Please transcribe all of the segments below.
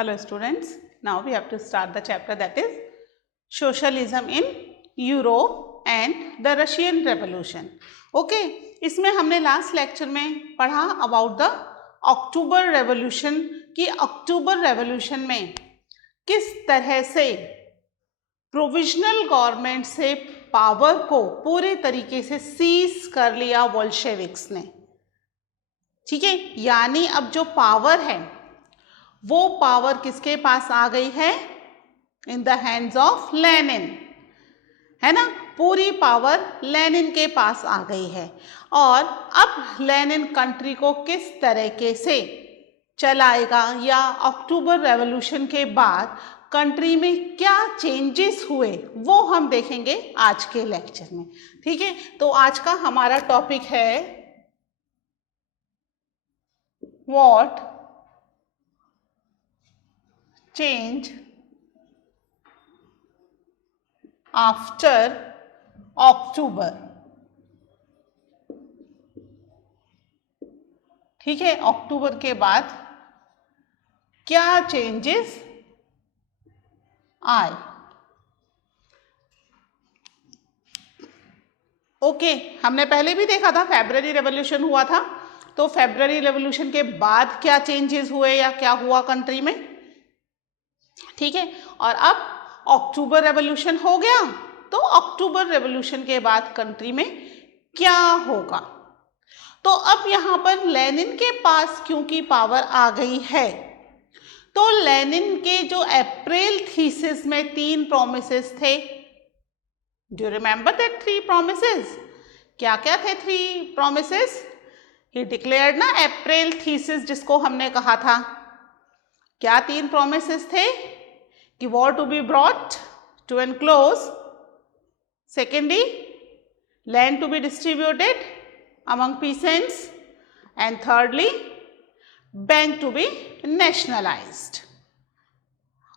Hello students, now we have to start the chapter that is Socialism in Europe and the Russian Revolution. Okay, इसमें हमने last lecture में पढ़ा about the October revolution कि अक्टूबर revolution में किस तरह से प्रोविजनल गवर्नमेंट से पावर को पूरे तरीके से सीज कर लिया बोल्शेविक्स ने. ठीक है, यानी अब जो पावर है वो पावर किसके पास आ गई है? In the hands of Lenin, है ना. पूरी पावर लेनिन के पास आ गई है और अब लेनिन कंट्री को किस तरीके से चलाएगा या अक्टूबर रेवोल्यूशन के बाद कंट्री में क्या चेंजेस हुए वो हम देखेंगे आज के लेक्चर में. ठीक है, तो आज का हमारा टॉपिक है व्हाट चेंज आफ्टर अक्टूबर. ठीक है, अक्टूबर के बाद क्या चेंजेस आए. ओके, हमने पहले भी देखा था फेब्रुअरी रेवोल्यूशन हुआ था, तो फेब्रुअरी रेवोल्यूशन के बाद क्या चेंजेस हुए या क्या हुआ कंट्री में. ठीक है, और अब अक्टूबर रेवोल्यूशन हो गया, तो अक्टूबर रेवोल्यूशन के बाद कंट्री में क्या होगा. तो अब यहाँ पर लेनिन के पास क्योंकि पावर आ गई है, तो लेनिन के जो अप्रैल थीसिस में 3 प्रोमिसेस थे. Do you remember that 3 promises? क्या क्या थे 3 प्रोमिसेस? ही डिक्लेयर्ड ना अप्रैल थीसिस, जिसको हमने कहा था. क्या 3 प्रोमिसेस थे? कि war to be brought to an close, secondly land to be distributed among peasants, and thirdly bank to be nationalised.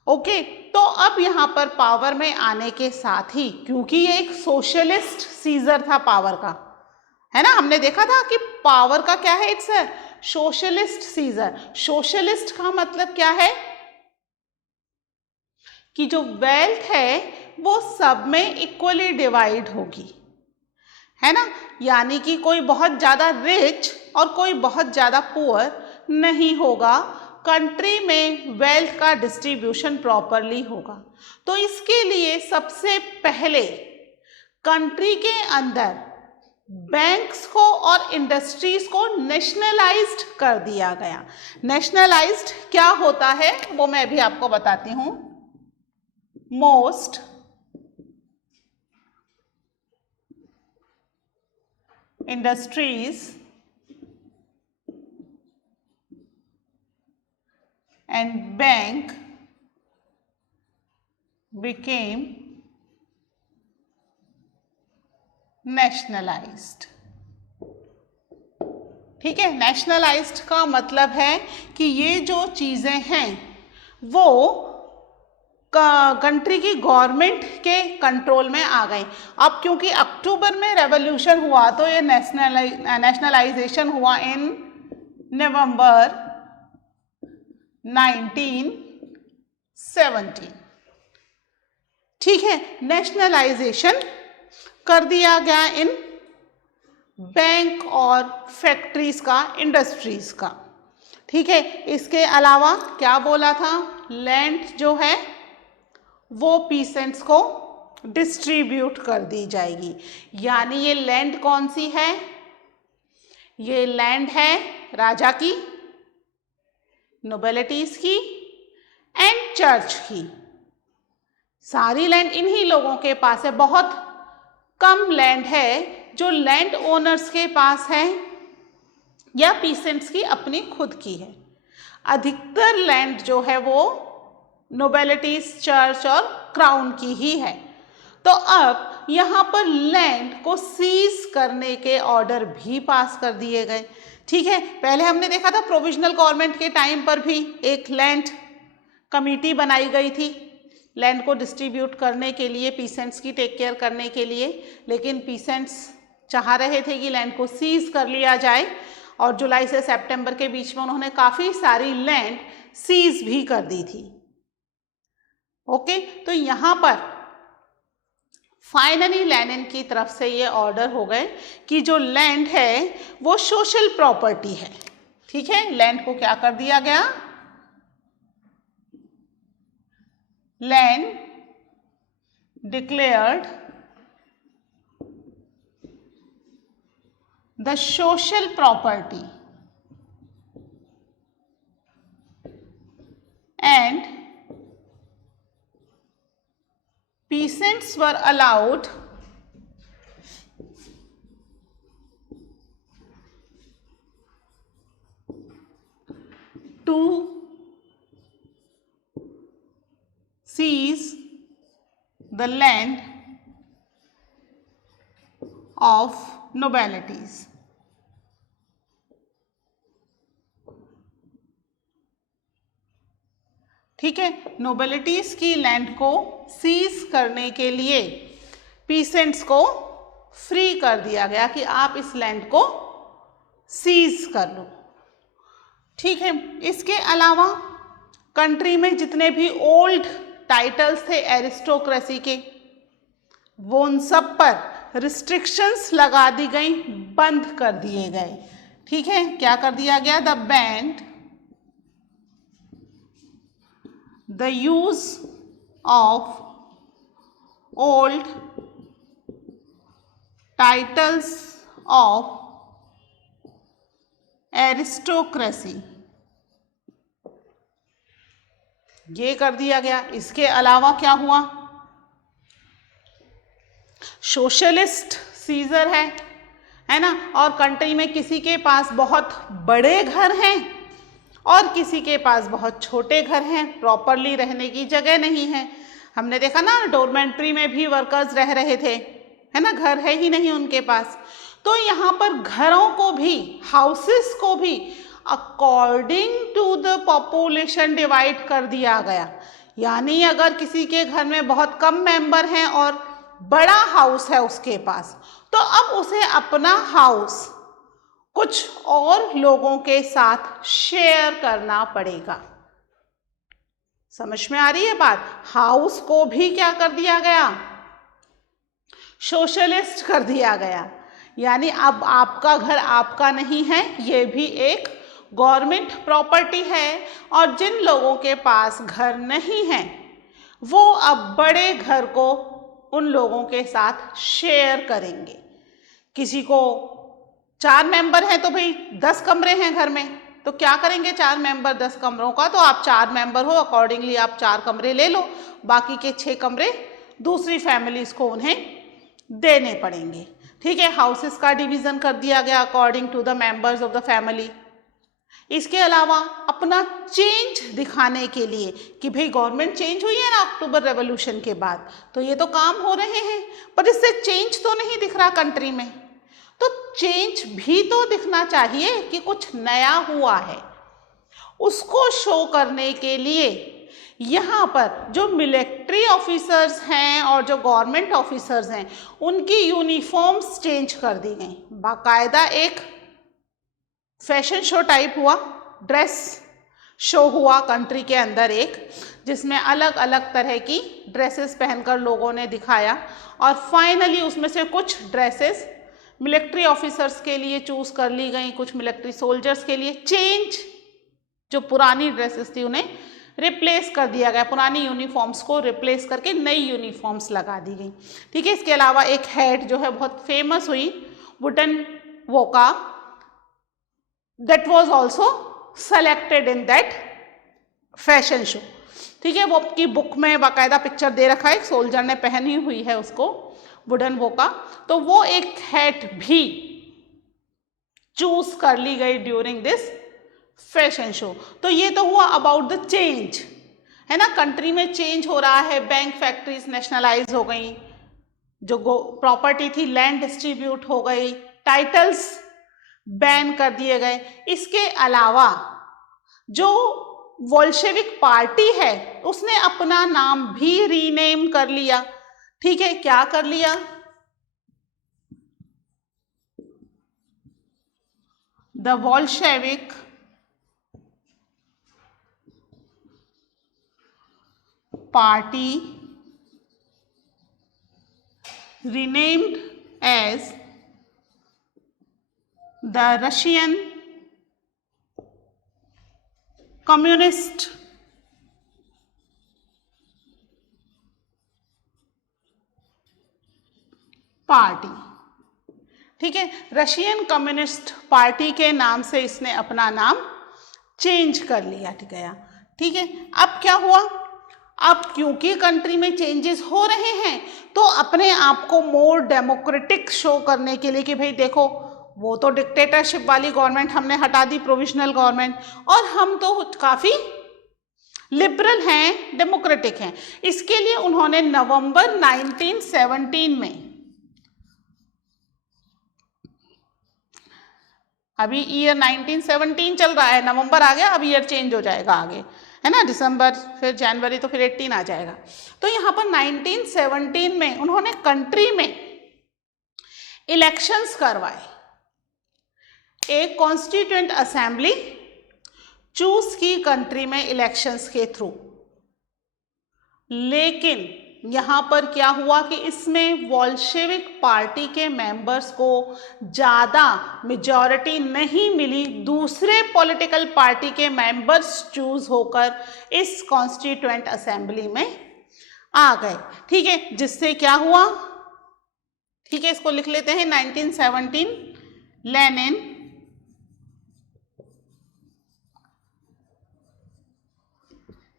Okay, तो अब यहाँ पर पावर में आने के साथ ही, क्योंकि ये एक सोशलिस्ट सीजर था पावर का, है ना. हमने देखा था कि पावर का क्या है, it's a socialist seizure. Socialist का मतलब क्या है कि जो वेल्थ है वो सब में इक्वली डिवाइड होगी, है ना. यानी कि कोई बहुत ज़्यादा रिच और कोई बहुत ज़्यादा पुअर नहीं होगा. कंट्री में वेल्थ का डिस्ट्रीब्यूशन प्रॉपरली होगा. तो इसके लिए सबसे पहले कंट्री के अंदर बैंक्स को और इंडस्ट्रीज को नेशनलाइज्ड कर दिया गया. नेशनलाइज्ड क्या होता है वो मैं भी आपको बताती हूँ. Most industries and bank became nationalized. ठीक है, नेशनलाइज्ड का मतलब है कि ये जो चीज़ें हैं वो कंट्री की गवर्नमेंट के कंट्रोल में आ गई. अब क्योंकि अक्टूबर में रेवोल्यूशन हुआ तो ये नेशनलाइजेशन हुआ इन नवंबर 1917. ठीक है, नेशनलाइजेशन कर दिया गया इन बैंक और फैक्ट्रीज का, इंडस्ट्रीज का. ठीक है, इसके अलावा क्या बोला था, लैंड जो है वो पीसेंट्स को डिस्ट्रीब्यूट कर दी जाएगी. यानी ये लैंड कौन सी है? ये लैंड है राजा की, नोबेलिटीज की एंड चर्च की. सारी लैंड इन्हीं लोगों के पास है. बहुत कम लैंड है जो लैंड ओनर्स के पास है या पीसेंट्स की अपनी खुद की है. अधिकतर लैंड जो है वो नोबेलिटीज, चर्च और क्राउन की ही है. तो अब यहाँ पर लैंड को सीज करने के ऑर्डर भी पास कर दिए गए. ठीक है, पहले हमने देखा था प्रोविजनल गवर्नमेंट के टाइम पर भी एक लैंड कमिटी बनाई गई थी लैंड को डिस्ट्रीब्यूट करने के लिए, पीसेंट्स की टेक केयर करने के लिए. लेकिन पीसेंट्स चाह रहे थे कि लैंड को सीज कर लिया जाए और जुलाई से सितंबर के बीच में उन्होंने काफ़ी सारी लैंड सीज भी कर दी थी। ओके, तो यहाँ पर फाइनली लेनिन की तरफ से ये ऑर्डर हो गए कि जो लैंड है वो सोशल प्रॉपर्टी है। ठीक है, लैंड को क्या कर दिया गया, land declared the social property and peasants were allowed to seize the land of nobilities. ठीक है, नोबिलिटीज की लैंड को सीज करने के लिए पीसेंट्स को फ्री कर दिया गया कि आप इस लैंड को सीज कर लो। ठीक है, इसके अलावा कंट्री में जितने भी ओल्ड टाइटल्स थे एरिस्टोक्रेसी के, वो उन सब पर रिस्ट्रिक्शंस लगा दी गई, बंद कर दिए गए। ठीक है, क्या कर दिया गया, the band the use of old titles of aristocracy, ये कर दिया गया। इसके अलावा क्या हुआ, सोशलिस्ट सीजर है ना, और कंट्री में किसी के पास बहुत बड़े घर हैं और किसी के पास बहुत छोटे घर हैं, प्रॉपरली रहने की जगह नहीं है। हमने देखा ना, डोरमेंट्री में भी वर्कर्स रह रहे थे, है ना, घर है ही नहीं उनके पास। तो यहाँ पर घरों को भी, हाउसेस को भी according to the population divide कर दिया गया। यानी अगर किसी के घर में बहुत कम मेंबर हैं और बड़ा हाउस है उसके पास, तो अब उसे अपना हाउस कुछ और लोगों के साथ शेयर करना पड़ेगा। समझ में आ रही है बात? हाउस को भी क्या कर दिया गया, सोशलिस्ट कर दिया गया। यानी अब आपका घर आपका नहीं है, ये भी एक गवर्नमेंट प्रॉपर्टी है, और जिन लोगों के पास घर नहीं है वो अब बड़े घर को उन लोगों के साथ शेयर करेंगे। किसी को 4 मेंबर हैं तो भाई 10 कमरे हैं घर में, तो क्या करेंगे, 4 मेंबर 10 कमरों का, तो आप 4 मेंबर हो, अकॉर्डिंगली आप 4 कमरे ले लो, बाकी के 6 कमरे दूसरी फैमिलीज को उन्हें देने पड़ेंगे। ठीक है, हाउसेस का डिवीजन कर दिया गया according to the members of the family. इसके अलावा अपना चेंज दिखाने के लिए कि भाई गवर्नमेंट चेंज हुई है ना अक्टूबर रेवोल्यूशन के बाद, तो ये तो काम हो रहे हैं, पर इससे चेंज तो नहीं दिख रहा कंट्री में, तो चेंज भी तो दिखना चाहिए कि कुछ नया हुआ है। उसको शो करने के लिए यहाँ पर जो मिलिट्री ऑफिसर्स हैं और जो गवर्नमेंट ऑफिसर्स हैं उनकी यूनिफॉर्म्स चेंज कर दी गई। बाकायदा एक फैशन शो टाइप हुआ, ड्रेस शो हुआ कंट्री के अंदर एक, जिसमें अलग अलग तरह की ड्रेसेस पहनकर लोगों ने दिखाया, और फाइनली उसमें से कुछ ड्रेसेस मिलिट्री ऑफिसर्स के लिए चूज कर ली गई, कुछ मिलिट्री सोल्जर्स के लिए चेंज, जो पुरानी ड्रेसेस थी उन्हें रिप्लेस कर दिया गया, पुरानी यूनिफॉर्म्स को रिप्लेस करके नई यूनिफॉर्म्स लगा दी गई। ठीक है, इसके अलावा एक हैट जो है बहुत फेमस हुई, wooden Wokha, that was also selected in that fashion show. ठीक है, वो आपकी बुक में बाकायदा पिक्चर दे रखा है, एक सोल्जर ने पहनी हुई है उसको, वुडन वोका, तो वो एक हैट भी चूज कर ली गई ड्यूरिंग दिस फैशन शो। तो ये तो हुआ अबाउट द चेंज, है ना, कंट्री में चेंज हो रहा है, बैंक फैक्ट्रीज नेशनलाइज हो गई, जो प्रॉपर्टी थी लैंड डिस्ट्रीब्यूट हो गई, टाइटल्स बैन कर दिए गए। इसके अलावा जो बोल्शेविक पार्टी है उसने अपना नाम भी रीनेम कर लिया। ठीक है, क्या कर लिया, the Bolshevik party renamed as the Russian Communist party. ठीक है, रशियन कम्युनिस्ट पार्टी के नाम से इसने अपना नाम चेंज कर लिया गया। ठीक है, अब क्या हुआ, अब क्योंकि कंट्री में चेंजेस हो रहे हैं तो अपने आप को मोर डेमोक्रेटिक शो करने के लिए कि भाई देखो वो तो डिक्टेटरशिप वाली गवर्नमेंट हमने हटा दी, प्रोविजनल गवर्नमेंट, और हम तो काफ़ी लिबरल हैं, डेमोक्रेटिक हैं। इसके लिए उन्होंने नवंबर 1917 में, अभी ईयर 1917 चल रहा है, नवंबर आ गया, अब ईयर चेंज हो जाएगा आगे, है ना, दिसंबर फिर जनवरी तो फिर 18 आ जाएगा। तो यहाँ पर 1917 में उन्होंने कंट्री में इलेक्शंस करवाए, एक कॉन्स्टिट्यूएंट असेंबली चूज की कंट्री में इलेक्शंस के थ्रू। लेकिन यहाँ पर क्या हुआ कि इसमें बोल्शेविक पार्टी के मेंबर्स को ज़्यादा मेजॉरिटी नहीं मिली, दूसरे पॉलिटिकल पार्टी के मेंबर्स चूज होकर इस कॉन्स्टिट्यूएंट असेंबली में आ गए। ठीक है, जिससे क्या हुआ, ठीक है, इसको लिख लेते हैं 1917 Lenin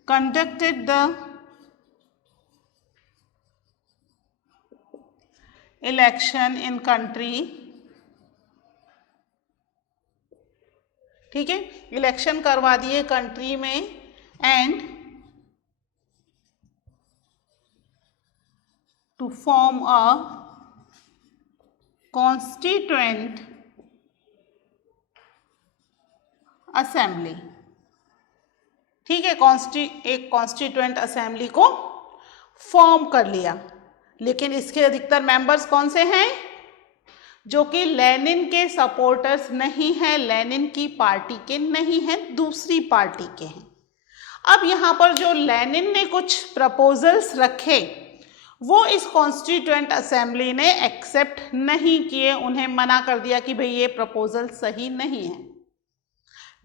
conducted the election in country। ठीक है, इलेक्शन करवा दिए कंट्री में, and to form a constituent assembly. ठीक है, एक कॉन्स्टिट्यूएंट असेंबली को फॉर्म कर लिया। लेकिन इसके अधिकतर मेंबर्स कौन से हैं, जो कि लेनिन के सपोर्टर्स नहीं हैं, लेनिन की पार्टी के नहीं हैं, दूसरी पार्टी के हैं। अब यहाँ पर जो लेनिन ने कुछ प्रपोजल्स रखे वो इस कॉन्स्टिट्यूएंट असेंबली ने एक्सेप्ट नहीं किए, उन्हें मना कर दिया कि भाई ये प्रपोजल सही नहीं है।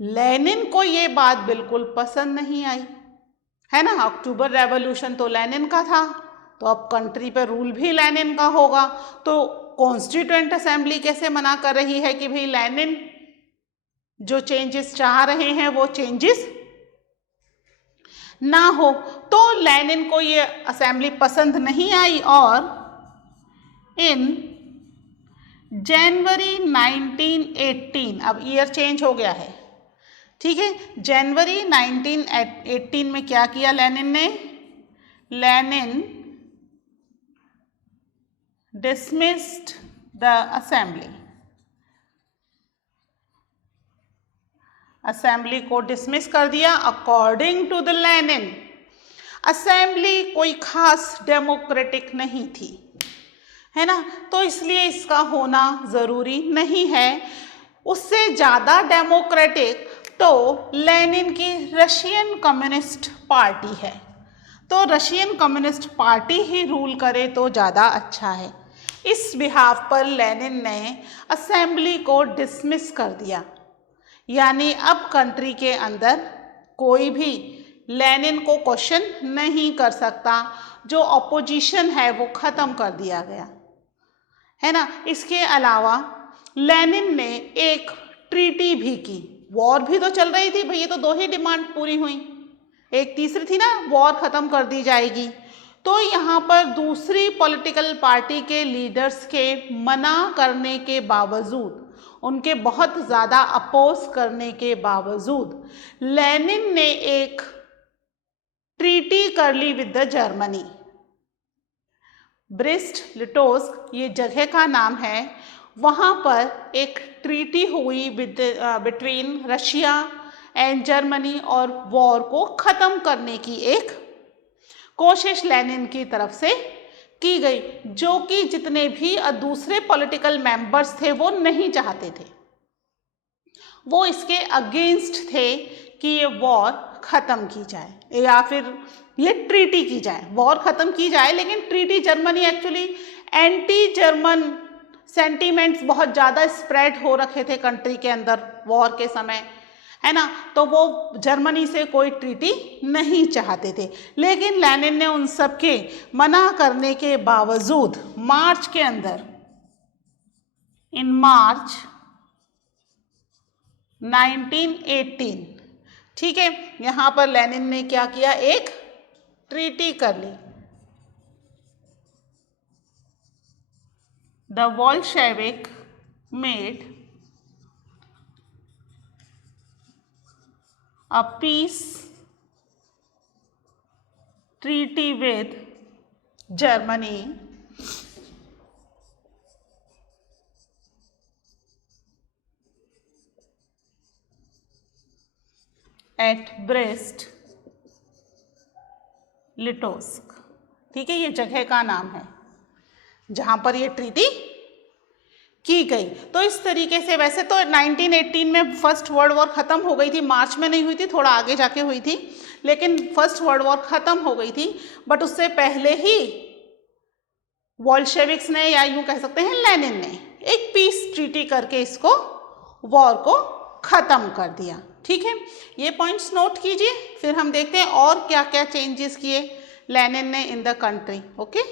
लेनिन को ये बात बिल्कुल पसंद नहीं आई, है ना, अक्टूबर रेवोल्यूशन तो लेनिन का था, तो अब कंट्री पे रूल भी लेनिन का होगा, तो कॉन्स्टिट्यूएंट असेंबली कैसे मना कर रही है कि भाई लेनिन जो चेंजेस चाह रहे हैं वो चेंजेस ना हो। तो लेनिन को ये असेंबली पसंद नहीं आई और इन जनवरी 1918, अब ईयर चेंज हो गया है, ठीक है, जनवरी 1918 में क्या किया लेनिन ने, लेनिन डिसमिस्ड द असेंबली को डिसमिस कर दिया। According to the Lenin assembly कोई खास डेमोक्रेटिक नहीं थी, है ना, तो इसलिए इसका होना ज़रूरी नहीं है। उससे ज़्यादा डेमोक्रेटिक तो लेनिन की रशियन कम्युनिस्ट पार्टी है, तो रशियन कम्युनिस्ट पार्टी ही रूल करे तो ज़्यादा अच्छा है। इस बिहाफ पर लेनिन ने असेंबली को डिसमिस कर दिया, यानी अब कंट्री के अंदर कोई भी लेनिन को क्वेश्चन नहीं कर सकता, जो ऑपोजिशन है वो ख़त्म कर दिया गया, है ना। इसके अलावा लेनिन ने एक ट्रीटी भी की, वॉर भी तो चल रही थी भैया, तो दो ही डिमांड पूरी हुई, एक तीसरी थी ना, वॉर ख़त्म कर दी जाएगी। तो यहाँ पर दूसरी पॉलिटिकल पार्टी के लीडर्स के मना करने के बावजूद, उनके बहुत ज़्यादा अपोज करने के बावजूद लेनिन ने एक ट्रीटी कर ली विद द जर्मनी। ब्रेस्ट लिटोस्क ये जगह का नाम है, वहाँ पर एक ट्रीटी हुई बिटवीन रशिया एंड जर्मनी, और वॉर को ख़त्म करने की एक कोशिश लेनिन की तरफ से की गई, जो कि जितने भी दूसरे पॉलिटिकल मेंबर्स थे वो नहीं चाहते थे। वो इसके अगेंस्ट थे कि ये वॉर ख़त्म की जाए या फिर ये ट्रीटी की जाए, वॉर ख़त्म की जाए। लेकिन treaty, Germany actually anti German sentiments बहुत ज़्यादा स्प्रेड हो रखे थे कंट्री के अंदर वॉर के समय, है ना, तो वो जर्मनी से कोई ट्रीटी नहीं चाहते थे। लेकिन लेनिन ने उन सब के मना करने के बावजूद मार्च के अंदर, इन मार्च 1918, ठीक है, यहाँ पर लेनिन ने क्या किया, एक ट्रीटी कर ली। The Bolshevik made a peace treaty with Germany at Brest Litovsk। ठीक है, ये जगह का नाम है जहां पर ये ट्रीटी की गई। तो इस तरीके से, वैसे तो 1918 में फर्स्ट वर्ल्ड वॉर ख़त्म हो गई थी, मार्च में नहीं हुई थी, थोड़ा आगे जाके हुई थी, लेकिन फर्स्ट वर्ल्ड वॉर ख़त्म हो गई थी। बट उससे पहले ही बोल्शेविक्स ने, या यूँ कह सकते हैं लेनिन ने, एक पीस ट्रीटी करके इसको, वॉर को ख़त्म कर दिया। ठीक है, ये पॉइंट्स नोट कीजिए, फिर हम देखते हैं और क्या क्या चेंजेस किए लेनिन ने इन द कंट्री। ओके,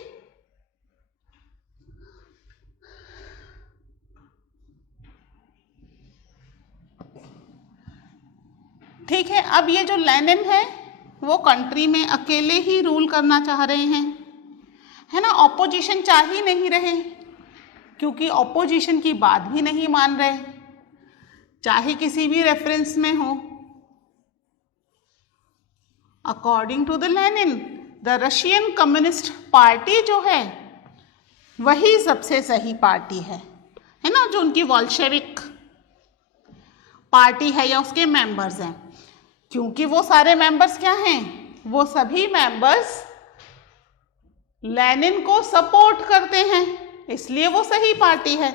ठीक है। अब ये जो लेनिन है वो कंट्री में अकेले ही रूल करना चाह रहे हैं, है ना, ऑपोजिशन चाह ही नहीं रहे, क्योंकि ऑपोजिशन की बात भी नहीं मान रहे, चाहे किसी भी रेफरेंस में हो। According to the Lenin, the Russian Communist Party जो है वही सबसे सही पार्टी है ना, जो उनकी बोल्शेविक पार्टी है या उसके मेंबर्स हैं, क्योंकि वो सारे मेंबर्स क्या हैं, वो सभी मेंबर्स लेनिन को सपोर्ट करते हैं, इसलिए वो सही पार्टी है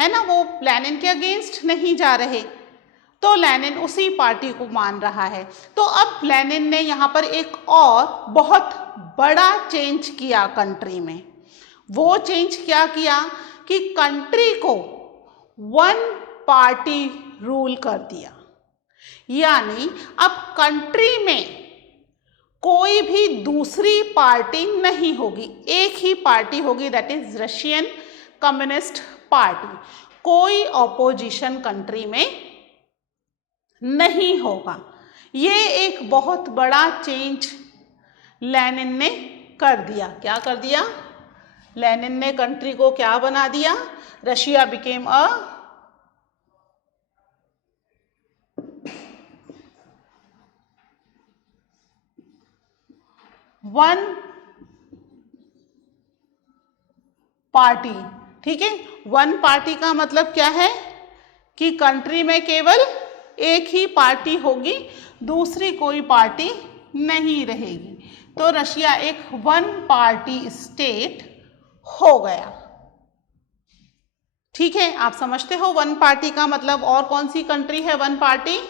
ना, वो लेनिन के अगेंस्ट नहीं जा रहे, तो लेनिन उसी पार्टी को मान रहा है। तो अब लेनिन ने यहाँ पर एक और बहुत बड़ा चेंज किया कंट्री में। वो चेंज क्या किया कि कंट्री को वन पार्टी रूल कर दिया, यानी अब कंट्री में कोई भी दूसरी पार्टी नहीं होगी, एक ही पार्टी होगी, that is Russian Communist party. कोई ऑपोजिशन कंट्री में नहीं होगा। ये एक बहुत बड़ा चेंज लेनिन ने कर दिया। क्या कर दिया? लेनिन ने कंट्री को क्या बना दिया? Russia became a one party. ठीक है, वन पार्टी का मतलब क्या है कि कंट्री में केवल एक ही पार्टी होगी, दूसरी कोई पार्टी नहीं रहेगी। तो रशिया एक वन पार्टी स्टेट हो गया। ठीक है, आप समझते हो वन पार्टी का मतलब। और कौन सी कंट्री है one party?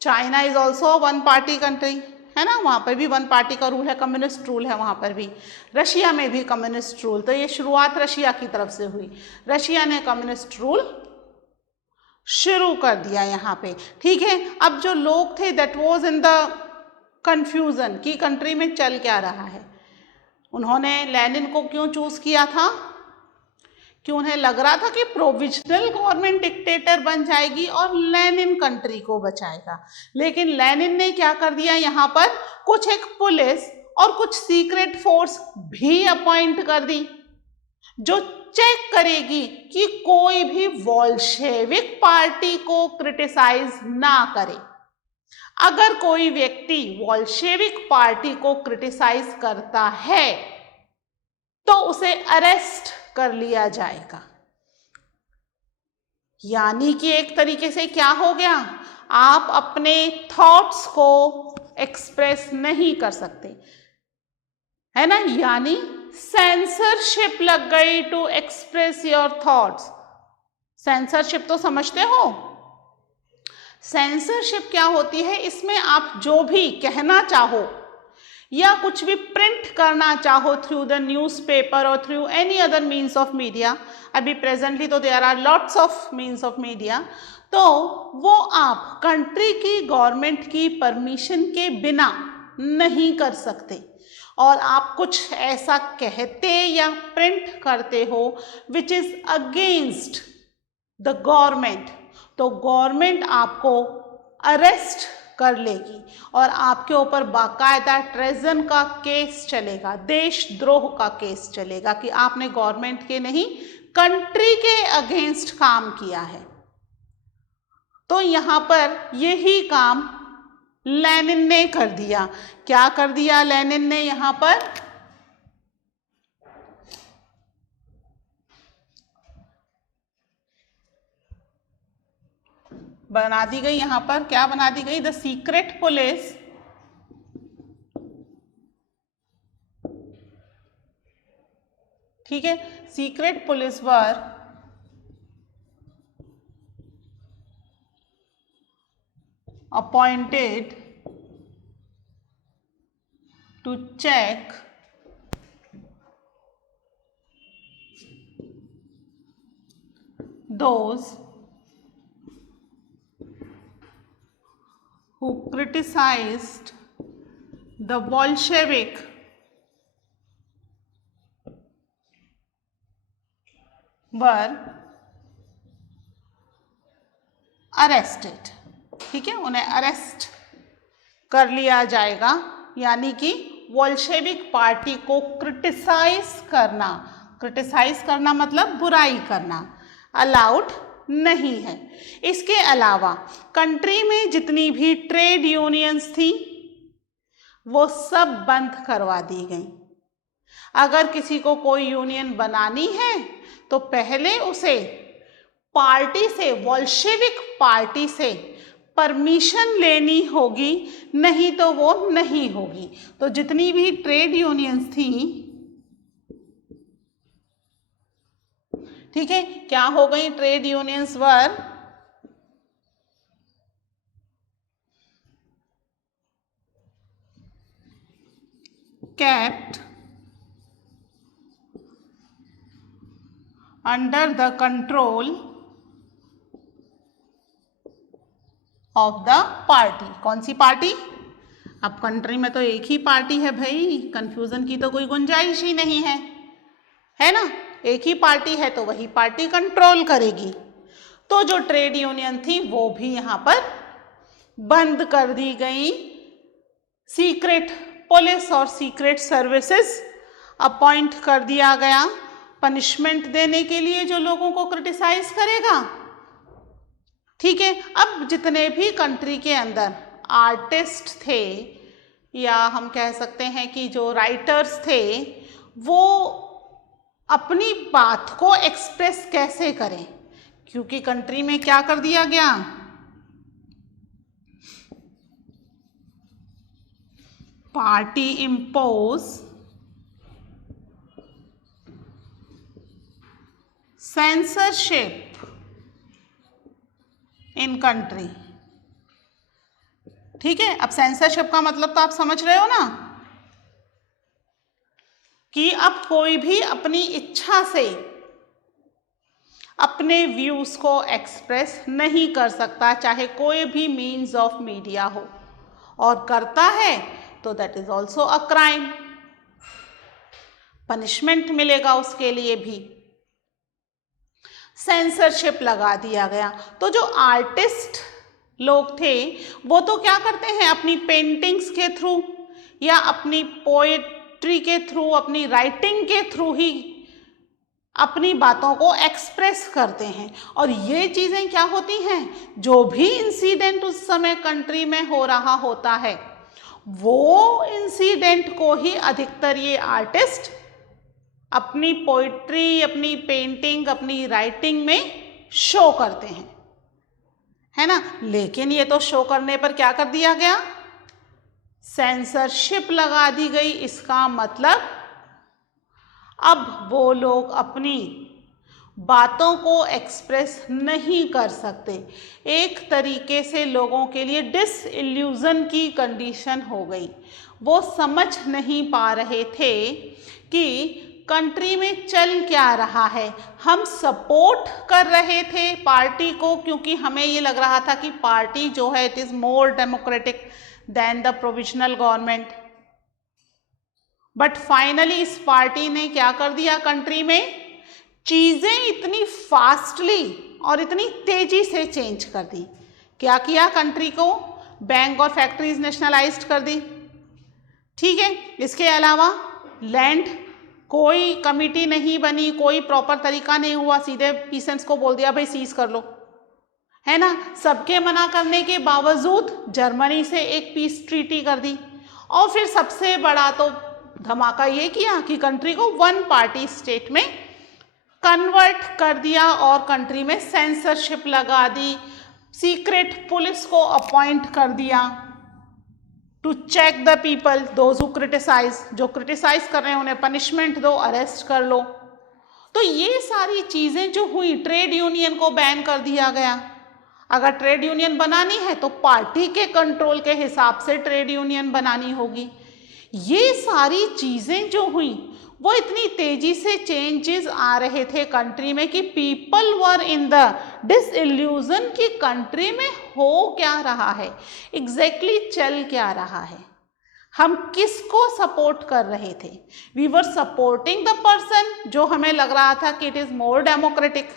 China is also one party country, है ना, वहां पर भी वन पार्टी का रूल है, कम्युनिस्ट रूल है वहां पर भी। रशिया में भी कम्युनिस्ट रूल। तो ये शुरुआत रशिया की तरफ से हुई, रशिया ने कम्युनिस्ट रूल शुरू कर दिया यहाँ पे। ठीक है, अब जो लोग थे that was in the confusion कि कंट्री में चल क्या रहा है, उन्होंने लेनिन को क्यों चूज किया था? कि उन्हें लग रहा था कि प्रोविजनल गवर्नमेंट डिक्टेटर बन जाएगी और लेनिन कंट्री को बचाएगा। लेकिन लेनिन ने क्या कर दिया, यहाँ पर कुछ एक पुलिस और कुछ सीक्रेट फोर्स भी अपॉइंट कर दी, जो चेक करेगी कि कोई भी बोल्शेविक पार्टी को क्रिटिसाइज ना करे। अगर कोई व्यक्ति बोल्शेविक पार्टी को क्रिटिसाइज करता है तो उसे अरेस्ट कर लिया जाएगा। यानी कि एक तरीके से क्या हो गया, आप अपने थॉट्स को एक्सप्रेस नहीं कर सकते, है ना, यानी सेंसरशिप लग गई to express your thoughts. Censorship तो समझते हो, सेंसरशिप क्या होती है? इसमें आप जो भी कहना चाहो या कुछ भी प्रिंट करना चाहो थ्रू द न्यूज़पेपर और through any other means of media, अभी प्रेजेंटली तो there are lots of means of media, तो वो आप कंट्री की गवर्नमेंट की परमिशन के बिना नहीं कर सकते। और आप कुछ ऐसा कहते या प्रिंट करते हो which is against the government, तो गवर्नमेंट आपको अरेस्ट कर लेगी और आपके ऊपर बाकायदा ट्रेजन का केस चलेगा, देशद्रोह का केस चलेगा कि आपने गवर्नमेंट के नहीं कंट्री के अगेंस्ट काम किया है। तो यहाँ पर यही काम लेनिन ने कर दिया। क्या कर दिया लेनिन ने? यहाँ पर बना दी गई, यहाँ पर क्या बना दी गई? द सीक्रेट पुलिस ठीक है, secret police were appointed to check those who criticized the Bolshevik were arrested। ठीक है, उन्हें अरेस्ट कर लिया जाएगा, यानी कि बोल्शेविक पार्टी को क्रिटिसाइज करना मतलब बुराई करना अलाउड नहीं है। इसके अलावा कंट्री में जितनी भी ट्रेड यूनियंस थी वो सब बंद करवा दी गई। अगर किसी को कोई यूनियन बनानी है तो पहले उसे पार्टी से, बोल्शेविक पार्टी से परमिशन लेनी होगी, नहीं तो वो नहीं होगी। तो जितनी भी ट्रेड यूनियंस थी, ठीक है, क्या हो गई? Trade unions were kept under the control of the party. कौन सी पार्टी? अब कंट्री में तो एक ही पार्टी है भाई, कंफ्यूजन की तो कोई गुंजाइश ही नहीं है ना? एक ही पार्टी है तो वही पार्टी कंट्रोल करेगी। तो जो ट्रेड यूनियन थी वो भी यहाँ पर बंद कर दी गई। सीक्रेट पुलिस और सीक्रेट सर्विसेज अपॉइंट कर दिया गया पनिशमेंट देने के लिए जो लोगों को क्रिटिसाइज करेगा। ठीक है, अब जितने भी कंट्री के अंदर आर्टिस्ट थे या हम कह सकते हैं कि जो राइटर्स थे, वो अपनी बात को एक्सप्रेस कैसे करें, क्योंकि कंट्री में क्या कर दिया गया? Party impose censorship in country. ठीक है, अब सेंसरशिप का मतलब तो आप समझ रहे हो ना, कि अब कोई भी अपनी इच्छा से अपने व्यूज को एक्सप्रेस नहीं कर सकता, चाहे कोई भी मीन्स ऑफ मीडिया हो, और करता है तो that is also a crime, punishment मिलेगा उसके लिए भी। सेंसरशिप लगा दिया गया। तो जो आर्टिस्ट लोग थे वो तो क्या करते हैं, अपनी पेंटिंग्स के थ्रू या अपनी पोएट्री के थ्रू, अपनी राइटिंग के थ्रू ही अपनी बातों को एक्सप्रेस करते हैं। और ये चीज़ें क्या होती हैं, जो भी इंसिडेंट उस समय कंट्री में हो रहा होता है वो इंसिडेंट को ही अधिकतर ये आर्टिस्ट अपनी पोइट्री, अपनी पेंटिंग, अपनी राइटिंग में शो करते हैं, है ना। लेकिन ये तो शो करने पर क्या कर दिया गया, सेंसरशिप लगा दी गई। इसका मतलब अब वो लोग अपनी बातों को एक्सप्रेस नहीं कर सकते। एक तरीके से लोगों के लिए डिसइल्यूजन की कंडीशन हो गई। वो समझ नहीं पा रहे थे कि कंट्री में चल क्या रहा है। हम सपोर्ट कर रहे थे पार्टी को क्योंकि हमें ये लग रहा था कि पार्टी जो है it is more democratic than the provisional government, but finally इस पार्टी ने क्या कर दिया, कंट्री में चीजें इतनी फास्टली और इतनी तेजी से चेंज कर दी। क्या किया, कंट्री को बैंक और फैक्ट्रीज नेशनलाइज्ड कर दी। ठीक है, इसके अलावा लैंड कोई कमिटी नहीं बनी, कोई प्रॉपर तरीका नहीं हुआ, सीधे पीसेंट्स को बोल दिया भाई सीज कर लो, है ना। सबके मना करने के बावजूद जर्मनी से एक पीस ट्रीटी कर दी। और फिर सबसे बड़ा तो धमाका ये किया कि कंट्री को वन पार्टी स्टेट में कन्वर्ट कर दिया और कंट्री में सेंसरशिप लगा दी, सीक्रेट पुलिस को अपॉइंट कर दिया to check the people those who criticise, जो क्रिटिसाइज कर रहे हैं उन्हें पनिशमेंट दो, अरेस्ट कर लो। तो ये सारी चीजें जो हुई, ट्रेड यूनियन को बैन कर दिया गया। अगर ट्रेड यूनियन बनानी है तो पार्टी के कंट्रोल के हिसाब से ट्रेड यूनियन बनानी होगी। ये सारी चीजें जो हुई वो इतनी तेजी से चेंजेस आ रहे थे कंट्री में कि people were in the disillusion कि कंट्री में हो क्या रहा है, एग्जैक्टली चल क्या रहा है। हम किसको सपोर्ट कर रहे थे? We were supporting the person जो हमें लग रहा था कि इट इज मोर डेमोक्रेटिक,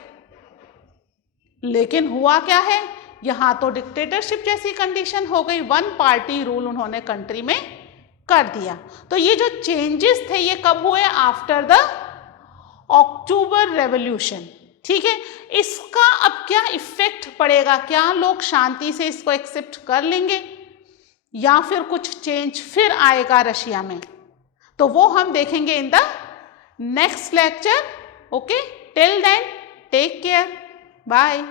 लेकिन हुआ क्या है, यहाँ तो डिक्टेटरशिप जैसी कंडीशन हो गई। वन पार्टी रूल उन्होंने कंट्री में कर दिया। तो ये जो चेंजेस थे ये कब हुए? After the October revolution. ठीक है, इसका अब क्या इफेक्ट पड़ेगा? क्या लोग शांति से इसको एक्सेप्ट कर लेंगे या फिर कुछ चेंज फिर आएगा रशिया में? तो वो हम देखेंगे in the next lecture. Okay, till then take care, bye.